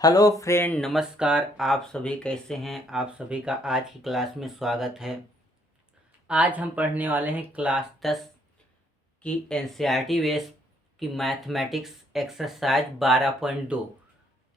Hello friend, नमस्कार। आप सभी कैसे हैं? आप सभी का आज की क्लास में स्वागत है। आज हम पढ़ने वाले हैं क्लास 10 की एनसीईआरटी बेस की मैथमेटिक्स एक्सरसाइज 12.2।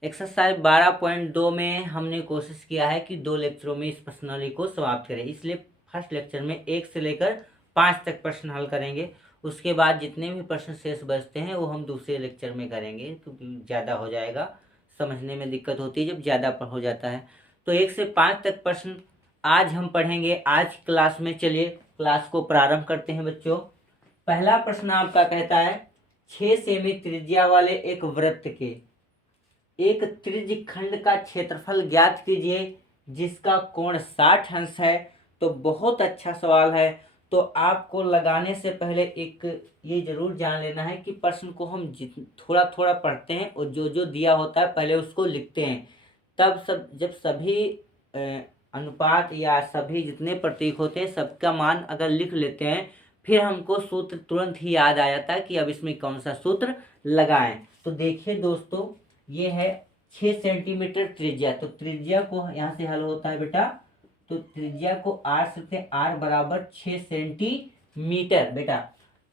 एक्सरसाइज 12.2 में हमने कोशिश किया है कि 2 लेक्चरों में इस प्रश्नावली को समाप्त करें। इसलिए फर्स्ट लेक्चर में 1 से लेकर 5 तक प्रश्न हल करेंगे। उसके बाद जितने भी प्रश्न शेष बचते हैं वो हम दूसरे लेक्चर में करेंगे, क्योंकि ज़्यादा हो जाएगा, समझने में दिक्कत होती है जब ज़्यादा हो जाता है। तो 1 से 5 तक प्रश्न आज हम पढ़ेंगे आज की क्लास में। चलिए क्लास को प्रारंभ करते हैं बच्चों। पहला प्रश्न आपका कहता है 6 सेमी त्रिज्या वाले एक वृत्त के एक त्रिज्य खंड का क्षेत्रफल ज्ञात कीजिए जिसका कोण 60 अंश है। तो बहुत अच्छा सवाल है। तो आपको लगाने से पहले एक ये जरूर जान लेना है कि प्रश्न को हम थोड़ा थोड़ा पढ़ते हैं और जो जो दिया होता है पहले उसको लिखते हैं। तब जब सभी अनुपात या सभी जितने प्रतीक होते हैं सबका मान अगर लिख लेते हैं, फिर हमको सूत्र तुरंत ही याद आ जाता है कि अब इसमें कौन सा सूत्र लगाएं। तो देखिए दोस्तों, ये है 6 सेंटीमीटर त्रिज्या। तो त्रिज्या को यहाँ से हल होता है बेटा। तो त्रिज्या को r से r बराबर 6 सेंटीमीटर बेटा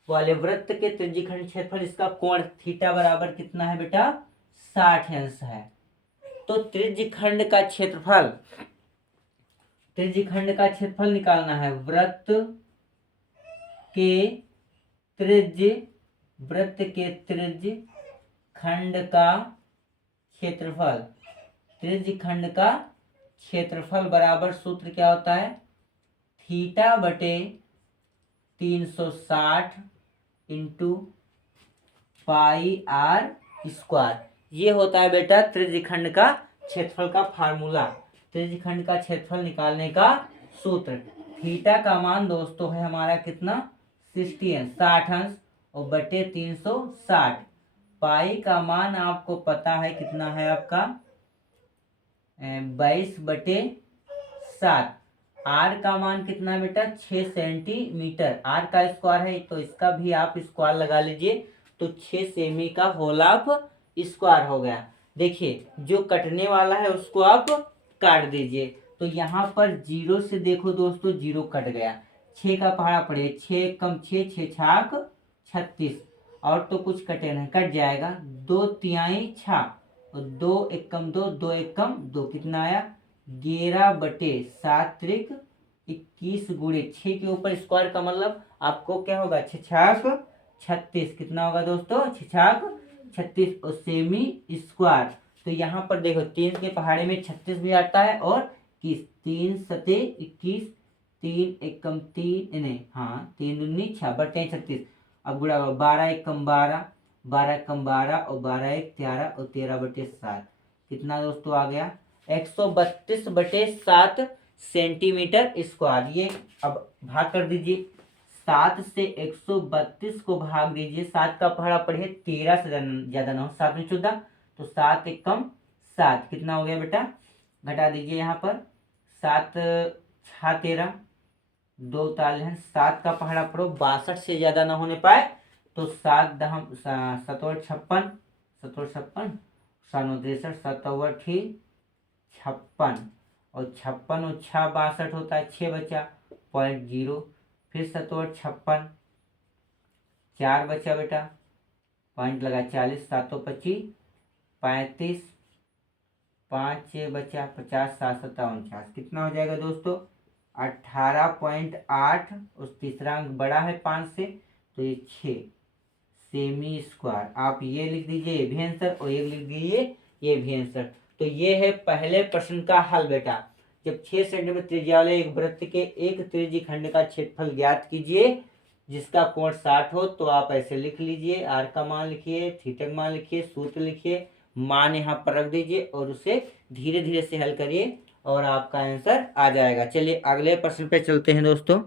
वाले वृत्त के त्रिज्यखंड क्षेत्रफल, इसका कोण थीटा बराबर कितना है बेटा? 60 अंश है। तो त्रिज्यखंड का क्षेत्रफल निकालना है। के त्रिज्य खंड का क्षेत्रफल बराबर सूत्र क्या होता है? थीटा बटे 360 इंटू पाई आर स्क्वायर। ये होता है बेटा त्रिज्यखंड का क्षेत्रफल का फार्मूला, त्रिज्यखंड का क्षेत्रफल निकालने का सूत्र। थीटा का मान दोस्तों है हमारा कितना? 60 अंश और बटे 360। पाई का मान आपको पता है कितना है आपका? 22/7। आर का मान कितना है बेटा? 6 सेंटीमीटर। आर का स्क्वायर है तो इसका भी आप स्क्वायर लगा लीजिए। तो 6 सेमी का होल ऑफ स्क्वायर हो गया। देखिए जो कटने वाला है उसको आप काट दीजिए। तो यहाँ पर 0 से देखो दोस्तों, 0 कट गया। 6 का पहाड़ा पड़े, 6 कम 6, 6 छाक 36। और तो कुछ कटे नहीं, कट जाएगा। 2 तिहाई 6 और 2 एकम 2, 2 एकम 2, कितना आया? 11/7 त्रिक 21 गुणे 6 के ऊपर स्क्वायर का मतलब आपको क्या होगा? 6 छाक 36। कितना होगा दोस्तों? 6 छाक 36 और सेमी स्क्वायर। तो यहाँ पर देखो 3 के पहाड़े में 36 भी आता है और 21, 3 सते 21, 3 एकम 3 नहीं, हाँ 3 दूनी 6 बटे 36। अब गुणा 12 एकम 12, 12 कम 12 और 12 एक 13 और 13/7। कितना दोस्तों आ गया? 132/7 सेंटीमीटर स्क्वायर। ये अब भाग कर दीजिए। 7 से 132 को भाग दीजिए। 7 का पहाड़ा पढ़िए, 13 से ज्यादा ना हो, 7 में 14, तो 7 एकम 7। कितना हो गया बेटा? घटा दीजिए यहाँ पर। 7 6 13, 2 ताल है, 7 का पहाड़ा पढ़ो, 62 से ज्यादा ना होने पाए तो 7 दहम 7 56, 7 56, 7 63, 56 और 56 और 6 62 होता है, 6 बचा 0.0। फिर 7 56, 4 बचा बेटा, पॉइंट लगा 40, 7 25 35, 5 बचा 50, 7 7 49। कितना हो जाएगा दोस्तों? 18.8। उस तीसरा अंक बड़ा है 5 से, तो ये 6 सेमी स्क्वायर। आप ये लिख दीजिए, ये भी आंसर, और ये लिख दीजिए, ये भी आंसर। तो ये है पहले प्रश्न का हल बेटा। जब 6 सेंटीमीटर त्रिज्या वाले एक वृत्त के एक त्रिज्य खंड का क्षेत्रफल ज्ञात कीजिए जिसका कोण 60 हो, तो आप ऐसे लिख लीजिए। आर का मान लिखिए, थीटा का मान लिखिए, सूत्र लिखिए, मान यहाँ पर रख दीजिए और उसे धीरे धीरे से हल करिए और आपका आंसर आ जाएगा। चलिए अगले प्रश्न पे चलते हैं दोस्तों।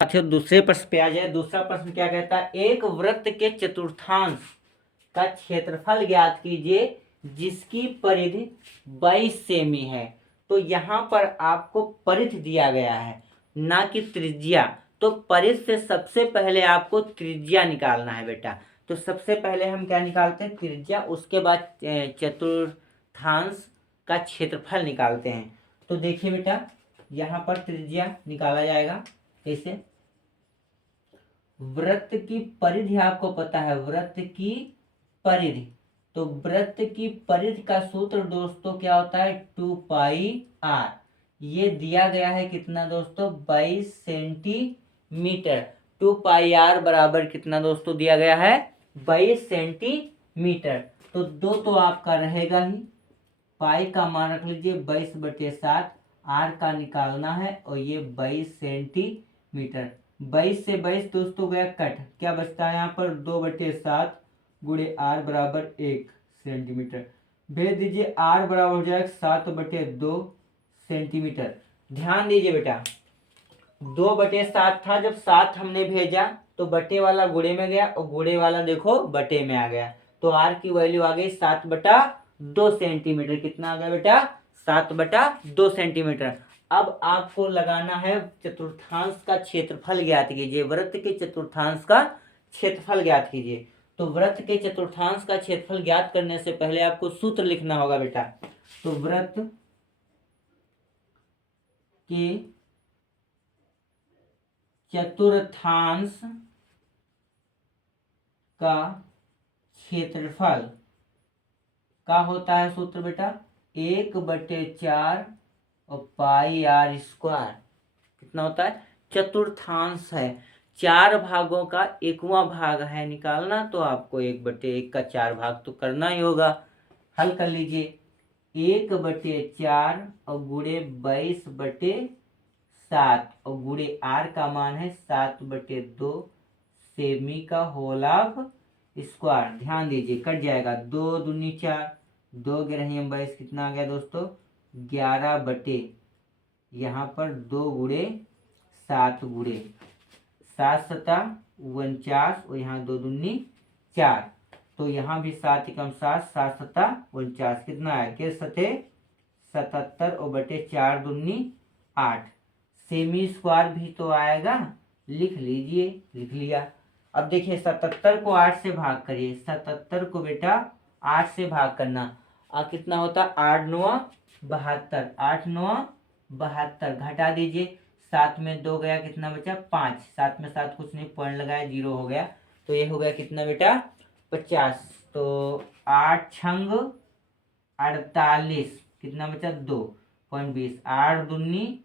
साथियों दूसरे प्रश्न पे आ जाए। दूसरा प्रश्न क्या कहता है? एक वृत्त के चतुर्थांश का क्षेत्रफल ज्ञात कीजिए जिसकी परिधि 22 सेमी है। तो यहाँ पर आपको परिधि दिया गया है, ना कि त्रिज्या। तो परिधि से सबसे पहले आपको त्रिज्या निकालना है बेटा। तो सबसे पहले हम क्या निकालते हैं? त्रिज्या। उसके बाद चतुर्थांश का क्षेत्रफल निकालते हैं। तो देखिए बेटा, यहाँ पर त्रिज्या निकाला जाएगा कैसे। वृत्त की परिधि आपको पता है, वृत्त की परिधि, तो वृत्त की परिधि का सूत्र दोस्तों क्या होता है, 2πr। ये दिया गया है कितना दोस्तों, 22 सेंटीमीटर। 2πr बराबर कितना दोस्तों दिया गया है, 22 सेंटीमीटर। तो दो तो आपका रहेगा ही, पाई का मान रख लीजिए 22/7, आर का निकालना है, और ये 22 सेंटीमीटर। 22 से 22 दोस्तों गया कट, क्या बचता है यहाँ पर, 2/7 गुणे आर बराबर 1 सेंटीमीटर। भेज दीजिए, आर बराबर हो जाएगा 7/2 सेंटीमीटर। ध्यान दीजिए बेटा, 2/7 था, जब 7 हमने भेजा तो बटे वाला गुणे में गया, और गुणे वाला देखो बटे में आ गया, तो आर की वैल्यू आ गई 7/2 सेंटीमीटर। कितना आ गया बेटा, 7/2 सेंटीमीटर। अब आपको लगाना है चतुर्थांश का क्षेत्रफल ज्ञात कीजिए, वृत्त के चतुर्थांश का क्षेत्रफल ज्ञात कीजिए। तो वृत्त के चतुर्थांश का क्षेत्रफल ज्ञात करने से पहले आपको सूत्र लिखना होगा बेटा। तो वृत्त के चतुर्थांश का क्षेत्रफल का होता है सूत्र बेटा, 1/4 और पाई आर स्क्वायर। कितना होता है, चतुर्थांश है, 4 भागों का 1वां भाग है निकालना, तो आपको 1/1 का 4 भाग तो करना ही होगा। हल कर लीजिए, 1/4 और गुणे 22/7 और गुणे आर का मान है 7/2 सेमी का होल ऑफ स्क्वायर। ध्यान दीजिए, कट जाएगा, 2 दूनी 4, 2 गिरही 22, कितना आ गया दोस्तों, 11 यहाँ पर 2 गुणे 7 गुणे 7 7 49, और यहाँ 2 दूनी 4, तो यहाँ भी 7 एकम 7, 7 7 49, कितना है के सते 77 और बटे 4 दूनी 8। सेमी स्क्वायर भी तो आएगा, लिख लीजिए, लिख लिया। अब देखिए 77 को 8 से भाग करिए, 77 को बेटा 8 से भाग करना, कितना होता है, 8 9 72, 8 9 72, घटा दीजिए, 7 में 2 गया, कितना बचा 5, 7 में 7 कुछ नहीं, पॉइंट लगाया 0 हो गया, तो ये हो गया कितना बेटा 50। तो 8 छंग 48, कितना बचा 2.20, 8 दूनी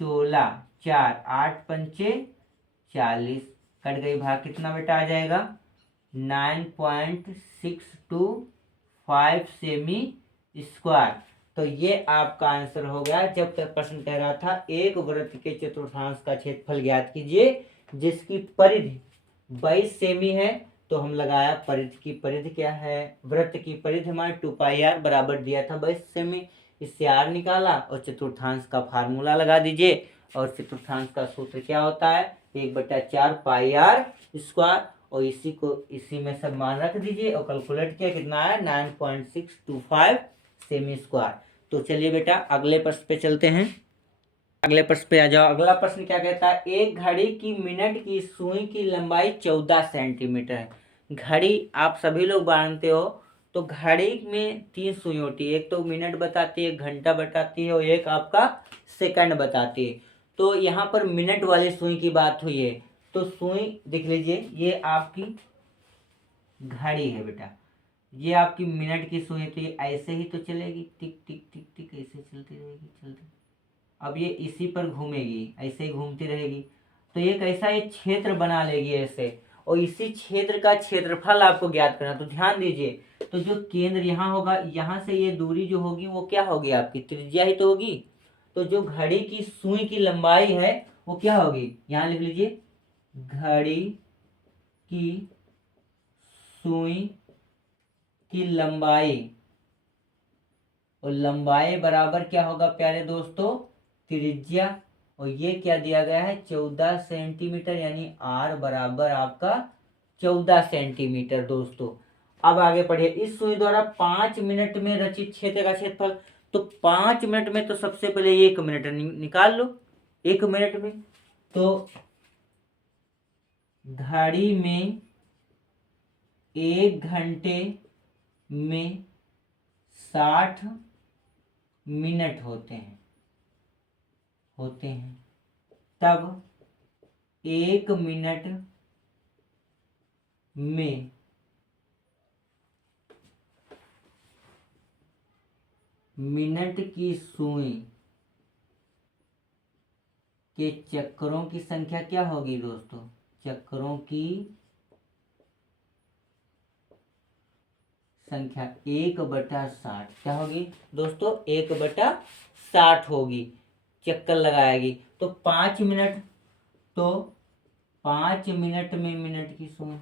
16, 4, 8 पंचे 40, कट गई भाग, कितना बेटा आ जाएगा 9.625 सेमी स्क्वायर। तो ये आपका आंसर हो गया। जब तक प्रश्न कह रहा था एक वृत्त के चतुर्थांश का क्षेत्रफल ज्ञात कीजिए जिसकी परिधि 22 सेमी है, तो हम लगाया परिधि की परिधि क्या है, वृत्त की परिधि हमारे 2πr बराबर दिया था 22 सेमी, इससे आर निकाला और चतुर्थांश का फार्मूला लगा दीजिए, और चतुर्थांश का सूत्र क्या होता है, 1/4 पाई आर स्क्वायर, और इसी में सब मान रख दीजिए और कैलकुलेट किया, कितना है 9.625 सेमी स्क्वायर। तो चलिए बेटा अगले प्रश्न पे चलते हैं, अगले प्रश्न पे आ जाओ। अगला प्रश्न क्या कहता है, एक घड़ी की मिनट की सुई की लंबाई 14 सेंटीमीटर है। घड़ी आप सभी लोग जानते हो, तो घड़ी में 3 सुई होती है, एक तो मिनट बताती है, एक घंटा बताती है, और एक आपका सेकंड बताती है। तो यहाँ पर मिनट वाली सुई की बात हुई है, तो सुई देख लीजिए, ये आपकी घड़ी है बेटा, ये आपकी मिनट की सुई, तो ये ऐसे ही तो चलेगी, टिक टिक टिक टिक ऐसे चलती रहेगी, चलती, अब ये इसी पर घूमेगी, ऐसे ही घूमती रहेगी, तो एक ऐसा ये क्षेत्र बना लेगी ऐसे, और इसी क्षेत्र का क्षेत्रफल आपको ज्ञात करना। तो ध्यान दीजिए, तो जो केंद्र यहाँ होगा, यहाँ से ये दूरी जो होगी वो क्या होगी, आपकी त्रिज्या ही तो होगी। तो जो घड़ी की सुई की लंबाई है वो क्या होगी, यहाँ लिख लीजिए, घड़ी की सुई की लंबाई, और लंबाई बराबर क्या होगा प्यारे दोस्तों, त्रिज्या, और ये क्या दिया गया है 14 सेंटीमीटर, यानी आर बराबर आपका 14 सेंटीमीटर दोस्तों। अब आगे पढ़िए, इस सुई द्वारा 5 मिनट में रचित क्षेत्र का क्षेत्रफल, तो 5 मिनट में, तो सबसे पहले 1 मिनट निकाल लो, 1 मिनट में, तो घड़ी में 1 घंटे में 60 मिनट होते हैं तब 1 मिनट में मिनट की सुई के चक्करों की संख्या क्या होगी दोस्तों? चक्करों की संख्या 1/60 क्या होगी दोस्तों? 1/60 होगी, चक्कर लगाएगी। तो 5 मिनट, तो 5 मिनट में मिनट की सुई,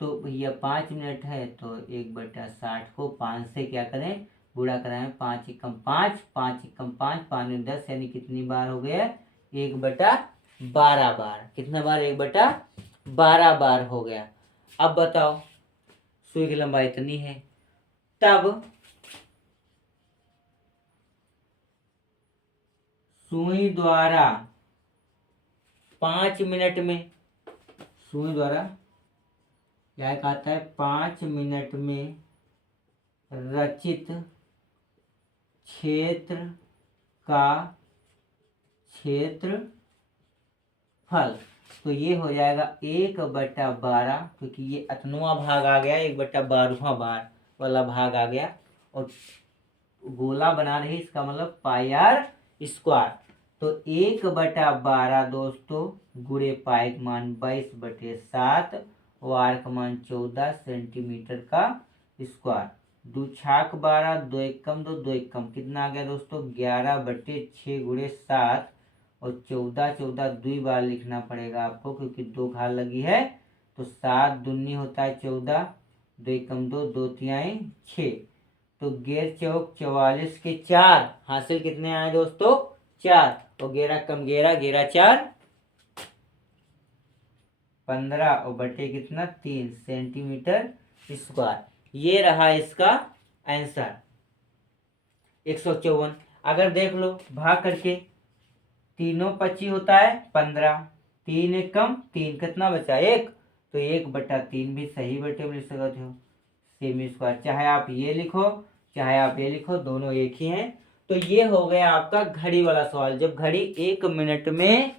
तो भैया 5 मिनट है तो 1/60 को 5 से क्या करें? गुणा कराएं। 5 एकम 5, 5 एकम 5, 5 10, यानी कितनी बार हो गया? 1/12 बार। कितना बार? 1/12 बार हो गया। अब बताओ, सुई की लंबाई इतनी है, तब सुई द्वारा 5 मिनट में, सुई द्वारा क्या कहता है? 5 मिनट में रचित क्षेत्र का क्षेत्रफल, तो ये हो जाएगा 1/12, क्योंकि ये अतनुआ भाग आ गया, 1/12वां बार वाला भाग आ गया, और गोला बना रही, इसका मतलब पाई आर स्क्वायर। तो 1/12 दोस्तों गुणे पाई का मान 22/7 और आर का मान 14 सेंटीमीटर का स्क्वायर। 2 छाक 12, 2 एकम 2, 2 एकम कितना आ गया दोस्तों? 11/6 गुणे 7, और 14 2 बार लिखना पड़ेगा आपको, क्योंकि 2 घात लगी है। तो 7 दूनी होता है 14, 2 एकम 2, 2 तिहाई 6, तो 11 चौक 44 के 4 हासिल कितने आए दोस्तों? 4, और 11 कम 11, 11 4 15, और बटे कितना? 3 सेंटीमीटर स्क्वायर। ये रहा इसका आंसर 154। अगर देख लो भाग करके, 3 होता है 15, 3 एकम 3, कितना बचा? 1, तो 1/3 भी सही बटे में लिख सकते हो, सेमी स्क्वायर। चाहे आप ये लिखो चाहे आप ये लिखो, दोनों एक ही हैं। तो ये हो गया आपका घड़ी वाला सवाल। जब घड़ी 1 मिनट में,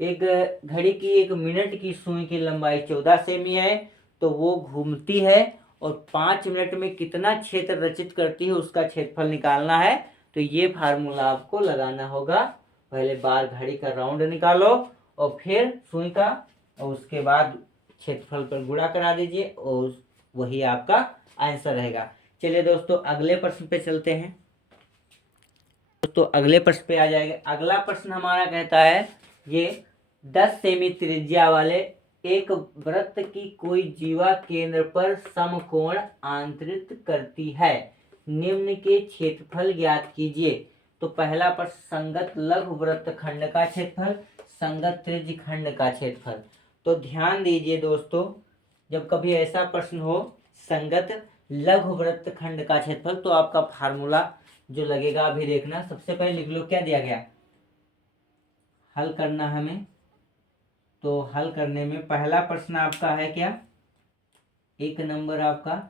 घड़ी की 1 मिनट की सुई की लंबाई 14 सेमी है, तो वो घूमती है और 5 मिनट में कितना क्षेत्र रचित करती है उसका क्षेत्रफल निकालना है। तो ये फार्मूला आपको लगाना होगा। पहले बार घड़ी का राउंड निकालो और फिर सुई का, और उसके बाद क्षेत्रफल पर गुणा करा दीजिए और वही आपका आंसर रहेगा। चलिए दोस्तों अगले प्रश्न पे चलते हैं। दोस्तों अगले प्रश्न पे आ जाएगा। अगला प्रश्न हमारा कहता है, ये 10 सेमी त्रिज्या वाले एक वृत्त की कोई जीवा केंद्र पर समकोण आंतरित करती है, निम्न के क्षेत्रफल ज्ञात कीजिए। तो पहला प्रश्न, संगत लघु वृत्त खंड का क्षेत्रफल, संगत त्रिज्य खंड का क्षेत्रफल। तो ध्यान दीजिए दोस्तों, जब कभी ऐसा प्रश्न हो संगत लघु वृत्त खंड का क्षेत्रफल, तो आपका फार्मूला जो लगेगा अभी देखना। सबसे पहले लिख लो क्या दिया गया, हल करना हमें। तो हल करने में पहला प्रश्न आपका है क्या? 1 नंबर आपका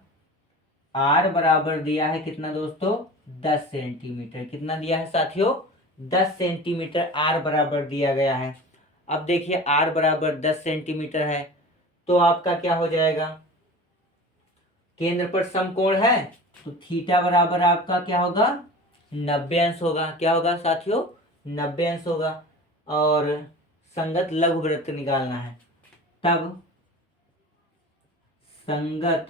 आर बराबर दिया है कितना दोस्तों? 10 सेंटीमीटर। कितना दिया है साथियों? 10 सेंटीमीटर आर बराबर दिया गया है। अब देखिए आर बराबर 10 सेंटीमीटर है, तो आपका क्या हो जाएगा? केंद्र पर समकोण है, तो थीटा बराबर आपका क्या होगा? 90 अंश होगा। क्या होगा साथियों? 90 अंश होगा। और संगत लघु वृत्त निकालना है, तब संगत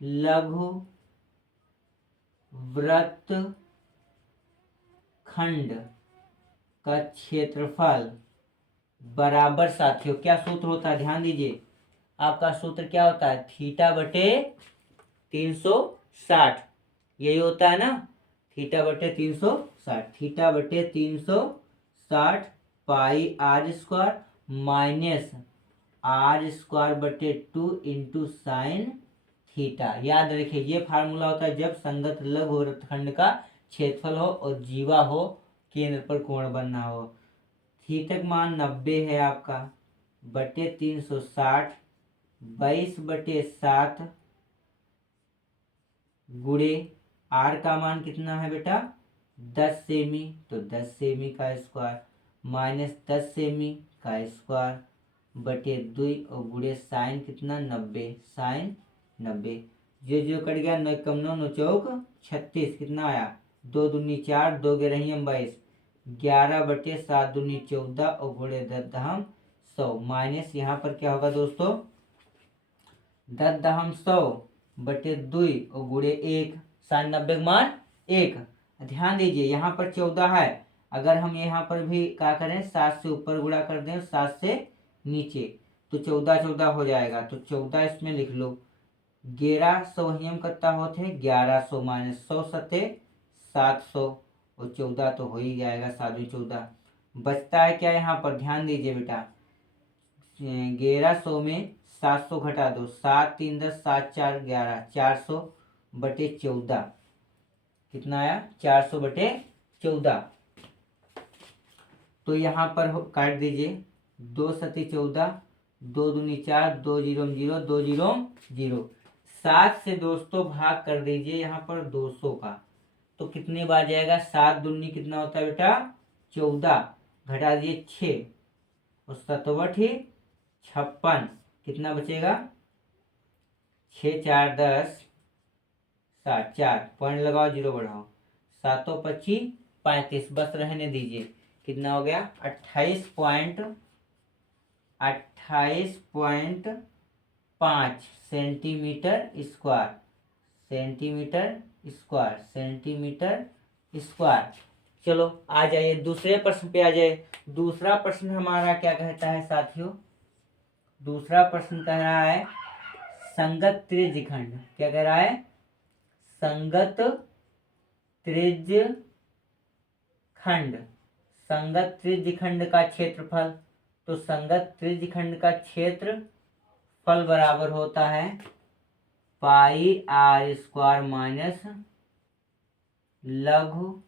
लघु वृत्त खंड का क्षेत्रफल बराबर साथियों क्या सूत्र होता है? ध्यान दीजिए, आपका सूत्र क्या होता है? थीटा बटे 360, यही होता है ना? थीटा बटे 360, थीटा बटे 360 pi r square minus r square बटे 2 इंटू साइन थीटा। याद रखिए ये फार्मूला होता है जब संगत लघु वृत्तखंड का क्षेत्रफल हो और जीवा हो, केंद्र पर कोण बनना हो। थीटा का मान 90 है आपका, बटे 360, 22/7 गुणे आर का मान कितना है बेटा 10 सेमी, तो 10 सेमी का स्क्वायर माइनस 10 सेमी का स्क्वायर बटे 2 और गुणे साइन कितना 90, साइन 90 जो कट गया 9 कम 9 9 चौक 36 कितना आया 2 दूनी 4 2 के रही 22 11 बटे 7 दूनी 14 और गुणे 10 दहम 100 माइनस यहाँ पर क्या होगा दोस्तों 10 दहम 100 बटे 2 और गुणे 1 साइन 90 का मान 1। ध्यान दीजिए यहाँ पर 14 है, अगर हम यहाँ पर भी क्या करें 7 से ऊपर गुणा कर दें 7 से नीचे तो 14 14 हो जाएगा, तो 14 इसमें लिख लो। 1100 ही हम कितना होते 1100 माइनस 100 सत्ते 700 और 14 तो हो ही जाएगा 7 14 बचता है क्या यहाँ पर ध्यान दीजिए बेटा 1100 में 700 घटा दो 7 3 10 7 4 11 400 बटे 14 कितना आया 400 बटे 14। तो यहाँ पर काट दीजिए 2 सती 14 2 दूनी 4 2 जीरो 0 2 जीरो 0 7 से दोस्तों भाग कर दीजिए यहाँ पर 200 का, तो कितनी बार जाएगा 7 दूनी कितना होता है बेटा 14 घटा दिए 6 और 7 ही 56 कितना बचेगा 6 4 10 7 4 पॉइंट लगाओ 0 बढ़ाओ 7 25 35 बस रहने दीजिए कितना हो गया 28.5 सेंटीमीटर स्क्वायर सेंटीमीटर स्क्वायर। चलो आ जाइए दूसरे प्रश्न पे आ जाए। दूसरा प्रश्न हमारा क्या कहता है साथियों, दूसरा प्रश्न कह रहा है संगत त्रिज्यखंड, क्या कह रहा है संगत त्रिज्यखंड का क्षेत्रफल। तो संगत त्रिज्यखंड का क्षेत्रफल बराबर होता है पाई आर स्क्वायर माइनस लघु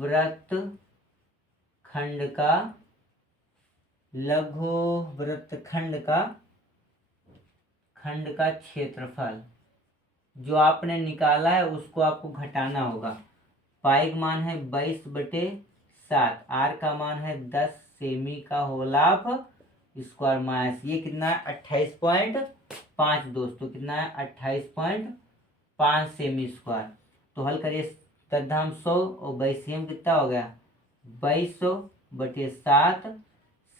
वृत्तखंड का क्षेत्रफल। जो आपने निकाला है उसको आपको घटाना होगा। पाई का मान है 22/7, आर का मान है 10 सेमी का होल ऑफ स्क्वायर माइनस ये कितना है 28.5 दोस्तों, कितना है 28.5 सेमी स्क्वायर। तो हल करिए 100 और 22 कितना हो गया 2200/7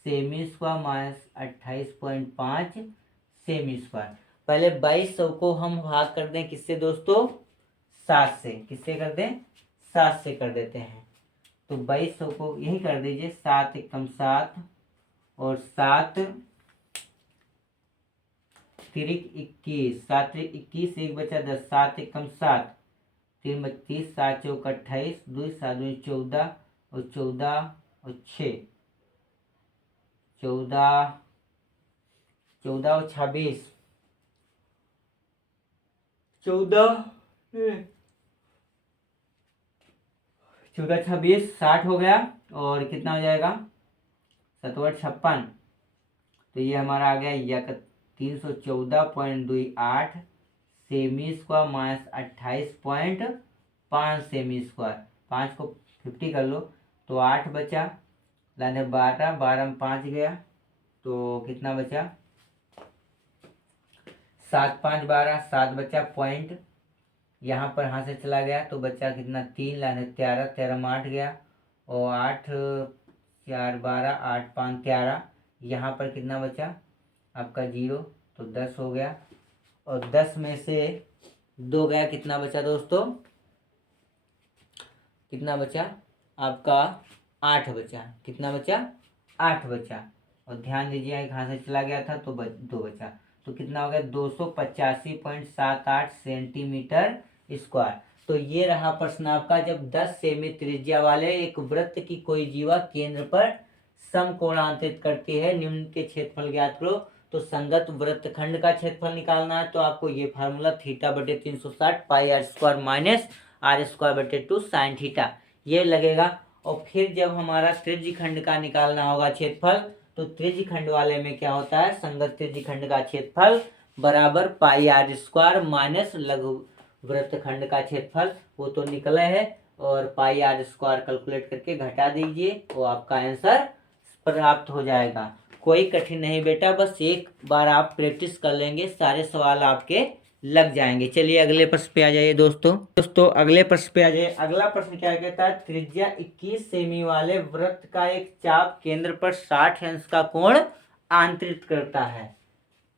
semi square minus 28.5 semi square. पहले 2200 को हम भाग कर दें किससे दोस्तों 7 से, किससे कर दें 7 से कर देते हैं। तो 2200 को यही कर दीजिए 7 एकम 7 और 7 तिरिक 21 7 तिरिक 21 एक बचा 10 7 एकम 7 3 32 7 चौक 28 2 7 2 14 और 14 और 6 14 और 26 14 26 60 हो गया और कितना हो जाएगा 7/56। तो ये हमारा आ गया 314.28 semi square minus 28.5 semi square. 5 को 50 कर लो तो 8 बचा, लाने 12 12 में 5 गया तो कितना बचा 7 5 12 7 बचा पॉइंट, यहाँ पर हाथ से चला गया तो बचा कितना 3 लाने 13 13 में 8 गया और 8 4 12 8 5 13, यहाँ पर कितना बचा आपका 0 तो 10 हो गया और 10 में से 2 गया कितना बचा दोस्तों, कितना बचा आपका 8 बचा, कितना बचा 8 बचा। और ध्यान दीजिए यहाँ से चला गया था तो 2 बचा, तो कितना हो गया 285.78 सेंटीमीटर स्क्वायर। तो ये रहा प्रश्न आपका, जब 10 सेमी त्रिज्या वाले एक वृत्त की कोई जीवा केंद्र पर समकोणांतरित करती है, निम्न के क्षेत्रफल ज्ञात करो। तो संगत वृत्तखंड का क्षेत्रफल निकालना है तो आपको ये formula θ/360 pi r square minus r square बटे 2 साइन थीटा ये लगेगा। और फिर जब हमारा त्रिज्यखंड का निकालना होगा क्षेत्रफल, तो त्रिज्यखंड वाले में क्या होता है संगत त्रिज्यखंड का क्षेत्रफल बराबर पाई आर स्क्वायर माइनस लघु वृत्तखंड का क्षेत्रफल वो तो निकला है, और पाई आर स्क्वायर कैलकुलेट करके घटा दीजिए, वो आपका आंसर प्राप्त हो जाएगा। कोई कठिन नहीं बेटा, बस एक बार आप प्रैक्टिस कर लेंगे सारे सवाल आपके लग जाएंगे। चलिए अगले प्रश्न पे आ जाइए दोस्तों अगले प्रश्न पे आ जाइए। अगला प्रश्न क्या कहता है, त्रिज्या 21 सेमी वाले वृत्त का एक चाप केंद्र पर 60 अंश का कोण आंतरित करता है।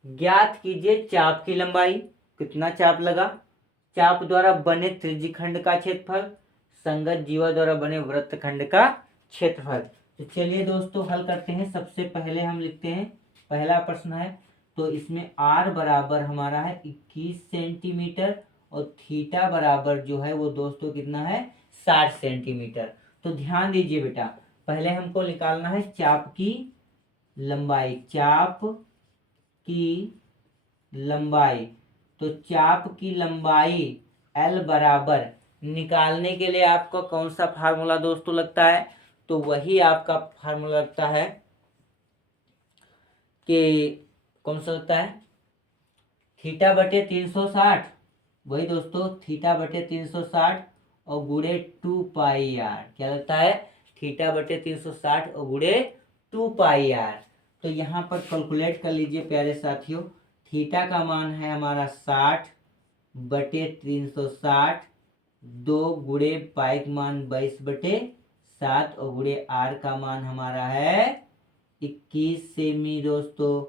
ज्ञात कीजिए चाप की लंबाई, कितना चाप लगा, चाप द्वारा बने त्रिज्यखंड का क्षेत्रफल, संगत जीवा द्वारा बने वृत्तखंड का क्षेत्रफल। तो चलिए दोस्तों हल करते हैं। सबसे पहले हम लिखते हैं, पहला प्रश्न है तो इसमें r बराबर हमारा है 21 सेंटीमीटर और थीटा बराबर जो है वो दोस्तों कितना है 60 सेंटीमीटर। तो ध्यान दीजिए बेटा, पहले हमको निकालना है चाप की लंबाई, चाप की लंबाई। तो चाप की लंबाई L बराबर निकालने के लिए आपको कौन सा फार्मूला दोस्तों लगता है, तो वही आपका फार्मूला लगता है कि कौन सा लगता है, थीटा बटे 360, वही दोस्तों थीटा बटे 360 और गुणे 2 पाई आर। क्या लगता है, थीटा बटे 360 और गुणे 2 पाई आर। तो यहाँ पर कैलकुलेट कर लीजिए प्यारे साथियों, थीटा का मान है हमारा 60 बटे 360, 2 गुणे पाई का मान 22 बटे 7 और गुणे आर का मान हमारा है 21 सेमी दोस्तों।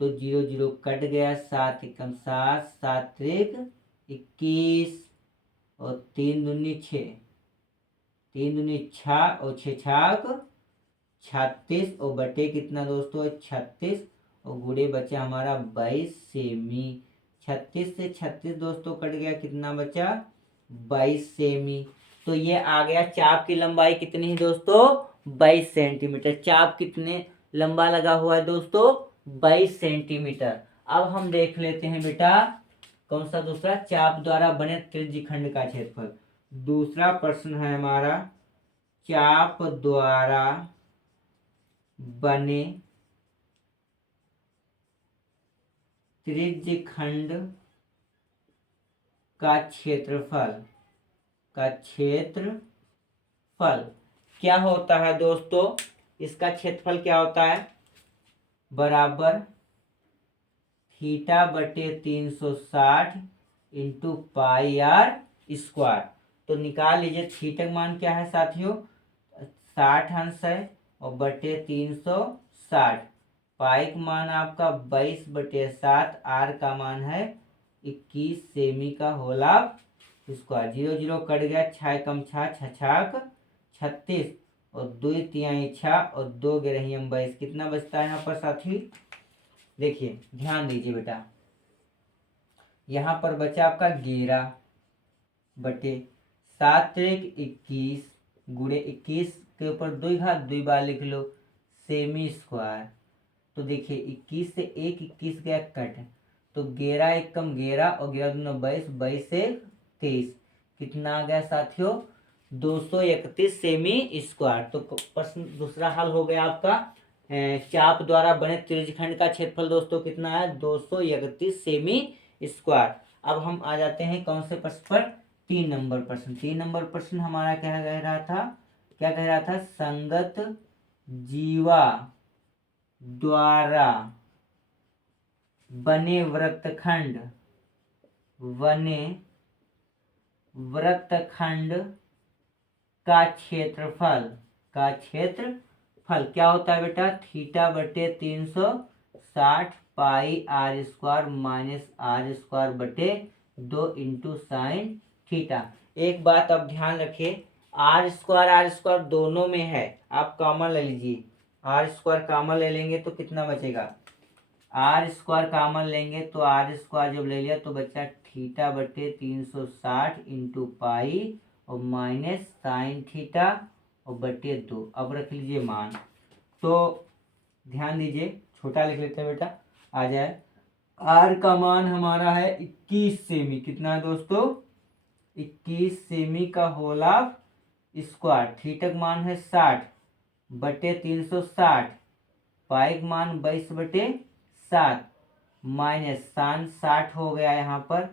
तो 0 0 कट गया, 7 एकम 7, 7 त्रिक 21 और 3 दूनी 6, 3 दूनी 6 और 6 छाक 36 और बटे कितना दोस्तों 36 और गुणे बचा हमारा 22 सेमी। 36 से 36 दोस्तों कट गया, कितना बचा 22 सेमी। तो ये आ गया चाप की लंबाई कितनी है दोस्तों 22 सेंटीमीटर। चाप कितने लंबा लगा हुआ है दोस्तों 22 सेंटीमीटर। अब हम देख लेते हैं बेटा कौन सा दूसरा, चाप द्वारा बने त्रिज्यखंड का क्षेत्रफल। दूसरा प्रश्न है हमारा, चाप द्वारा बने त्रिज्यखंड का क्षेत्रफल क्या होता है दोस्तों, इसका क्षेत्रफल क्या होता है, बराबर थीटा बटे 360 इंटू पाई आर स्क्वायर। तो निकाल लीजिए, थीटा का मान क्या है साथियों 60 अंश है और बटे 360, पाई का मान आपका 22 बटे 7, आर का मान है 21 सेमी का होला स्क्वायर। 0 0 कट गया, 6 कम 6 छाक 36 और 2 तिहाई 6 और 2 गिरहियम 22, कितना बचता है यहाँ पर साथी, देखिए ध्यान दीजिए बेटा, यहाँ पर बचा आपका 11 बटे 7 त्रिक 21 गुणे 21 के ऊपर 2 घात 2 बार लिख लो सेमी स्क्वायर। तो देखिए 21 से 21 गया कट, तो 11 एक कम 11 और 11 दूना 22, 22 से 23, कितना आ गया साथियों 231 सेमी स्क्वायर। तो प्रश्न दूसरा हल हो गया आपका, चाप द्वारा बने त्रिज्यखंड का क्षेत्रफल दोस्तों कितना है 231 सेमी स्क्वायर। अब हम आ जाते हैं कौन से प्रश्न पर, 3 नंबर प्रश्न। 3 नंबर प्रश्न हमारा क्या कह रहा था, संगत जीवा द्वारा बने वृत्तखंड का क्षेत्रफल क्या होता है बेटा, थीटा बटे 360 pi r square minus r square बटे 2 इंटू साइन थीटा। एक बात अब ध्यान रखिए, आर स्क्वायर दोनों में है, आप कॉमन ले लीजिए, आर स्क्वायर कॉमन ले लेंगे तो कितना बचेगा, आर स्क्वायर कॉमन लेंगे तो आर स्क्वायर जब ले लिया तो बचा थीटा बटे 360 इंटू पाई और माइनस साइन थीटा और बटे 2। अब रख लीजिए मान, तो ध्यान दीजिए छोटा लिख लेते हैं बेटा, आ जाए आर का मान हमारा है 21 सेमी, कितना है दोस्तों 21 सेमी का होला स्क्वायर, थीटा का मान है 60 बटे 360, पाई का मान 22 बटे 7 माइनस सान 60 हो गया यहाँ पर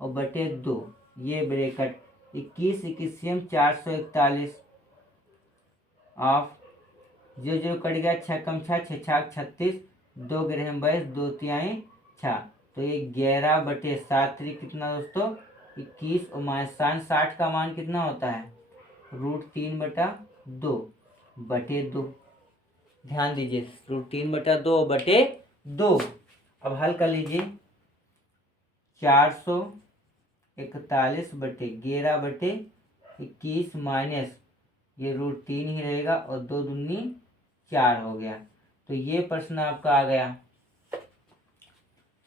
और बटे 2, ये ब्रैकेट 21 21 441 ऑफ जो जो कट गया, 6 कम 6 6 छाक 36, 2 ग्रहम 22, 2 तिहाई 6, तो ये 11/7 कितना दोस्तों 21 और माइनस साइन 60 का मान कितना होता है √3/2 ध्यान दीजिए √3/2 अब हल कर लीजिए 441/11/21 माइनस ये √3 ही रहेगा और 2 दूनी 4 हो गया। तो ये प्रश्न आपका आ गया,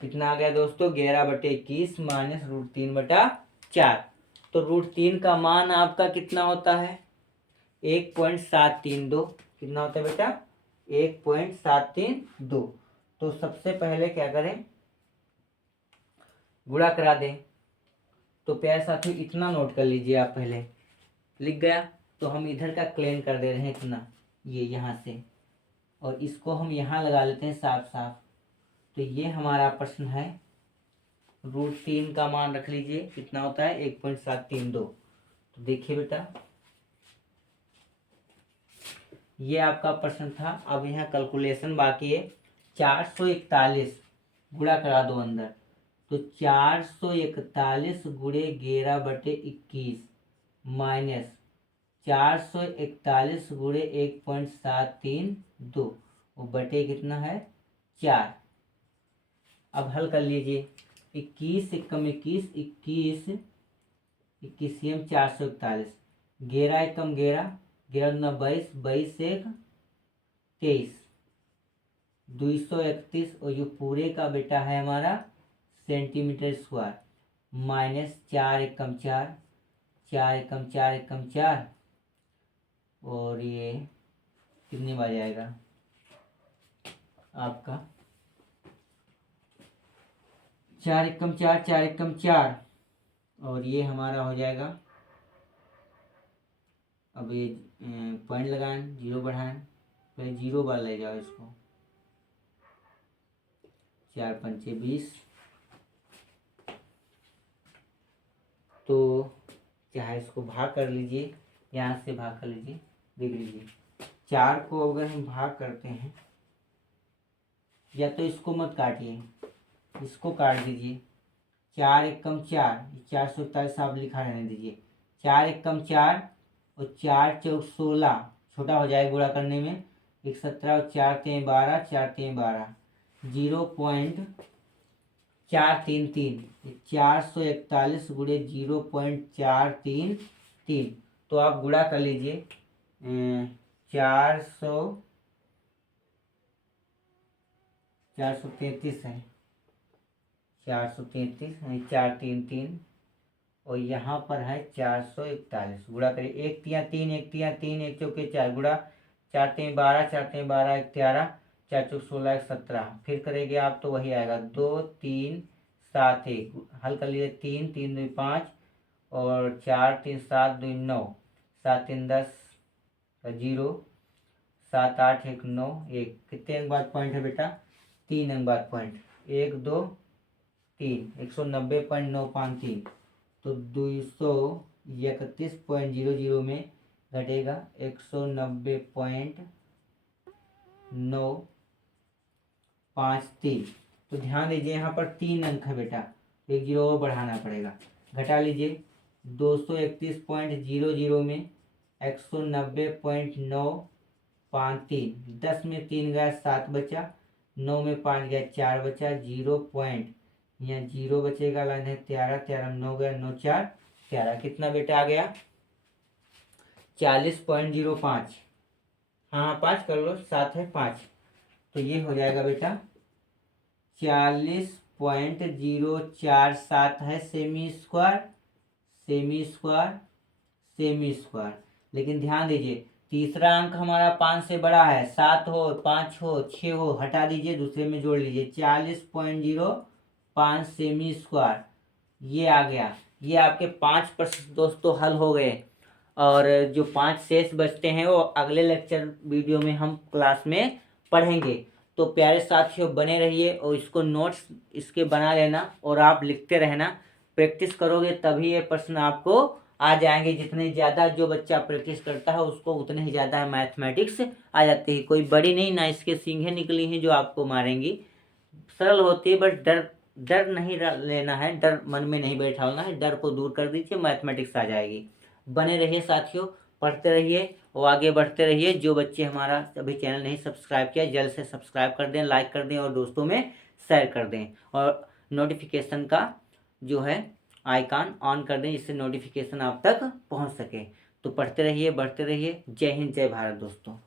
कितना आ गया दोस्तों 11/21 माइनस √3/4। तो √3 का मान आपका कितना होता है 1.732। कितना होता है बेटा 1.732। तो सबसे पहले क्या करें गुणा करा दें। तो प्यारे साथियों इतना नोट कर लीजिए, आप पहले लिख गया तो हम इधर का क्लेम कर दे रहे हैं इतना, ये यहाँ से, और इसको हम यहाँ लगा लेते हैं साफ साफ। तो ये हमारा प्रश्न है, √3 का मान रख लीजिए कितना होता है 1.732। तो देखिए बेटा ये आपका प्रश्न था। अब यहाँ कैलकुलेशन बाकी है। 441 गुणा करा दो अंदर, तो 441 गुणे 11/21 माइनस 441 गुणे 1.732 वो बटे कितना है 4। अब हल कर लीजिए 21 एकम 21 21 21 441, 11 एकम 11 11 दूना 22 22 एक 23 231 और जो पूरे का बेटा है हमारा सेंटीमीटर स्क्वायर माइनस 4 एकम 4 4 एकम 4 एकम 4 और ये कितनी बार जाएगा आपका 4 एकम 4 4 एकम 4 और ये हमारा हो जाएगा। अब ये पॉइंट लगाएं, जीरो बढ़ाएं, पहले 0 बार ले जाओ इसको, 4 पंचे 20। तो चाहे इसको भाग कर लीजिए, यहाँ से भाग कर लीजिए, देख लीजिए 4 को अगर हम भाग करते हैं, या तो इसको मत काटिए, इसको काट दीजिए। 4 एकम 4 441 आप लिखा रहने दीजिए। 4 एकम 4 और 4 चौक 16 छोटा हो जाएगा गुणा करने में 1 17 और 4 3 12 4 3 12 0.433 441 गुणे 0.433। तो आप गुणा कर लीजिए 433 है 433 433 और यहाँ पर है 441 गुणा करिए 1 तिया 3 1 तिया 3 1 चौके 4 गुणा 4 3 12 4 3 12 1 11 4 चौक 16 1 17 फिर करेंगे आप तो वही आएगा 2 3 7 1 हल कर लीजिए 3 3 2 5 और 4 3 7 2 9 7 3 10 0 7 8 1 9 1 कितने अंक बाद पॉइंट है बेटा 3 अंक बाद पॉइंट 1 2 3 190.953। तो 231.00 में घटेगा 190.953। तो ध्यान दीजिए यहाँ पर 3 अंक है बेटा, 1 जीरो और बढ़ाना पड़ेगा। घटा लीजिए 231.00 में 190.953, 10 में 3 गया 7 बचा, 9 में 5 गया 4 बचा, 0 पॉइंट यहाँ 0 बचेगा, लाइन है 13 13 में 9 गया 9 4 13, कितना बेटा आ गया 40.05। हाँ 5 कर लो, 7 है 5, तो ये हो जाएगा बेटा 40.047 है semi square semi square semi square. लेकिन ध्यान दीजिए तीसरा अंक हमारा 5 से बड़ा है, 7 हो 5 हो 6 हो हटा दीजिए, दूसरे में जोड़ लीजिए 40.05 सेमी स्क्वायर ये आ गया। ये आपके 5 प्रश्न दोस्तों हल हो गए, और जो 5 शेष बचते हैं वो अगले लेक्चर वीडियो में हम क्लास में पढ़ेंगे। तो प्यारे साथियों बने रहिए और इसको नोट्स इसके बना लेना और आप लिखते रहना, प्रैक्टिस करोगे तभी ये प्रश्न आपको आ जाएंगे। जितने ज़्यादा जो बच्चा प्रैक्टिस करता है उसको उतने ही ज़्यादा मैथमेटिक्स आ जाती है। कोई बड़ी नहीं ना इसके सींघें निकली हैं जो आपको मारेंगी। सरल होती है, बस डर डर नहीं लेना है, डर मन में नहीं बैठाना है, डर को दूर कर दीजिए, मैथमेटिक्स आ जाएगी। बने रहिए साथियों, पढ़ते रहिए और आगे बढ़ते रहिए। जो बच्चे हमारा अभी चैनल नहीं सब्सक्राइब किया जल्द से सब्सक्राइब कर दें, लाइक कर दें और दोस्तों में शेयर कर दें और नोटिफिकेशन का जो है आइकन ऑन कर दें जिससे नोटिफिकेशन आप तक पहुंच सके। तो पढ़ते रहिए, बढ़ते रहिए। जय हिंद, जय भारत दोस्तों।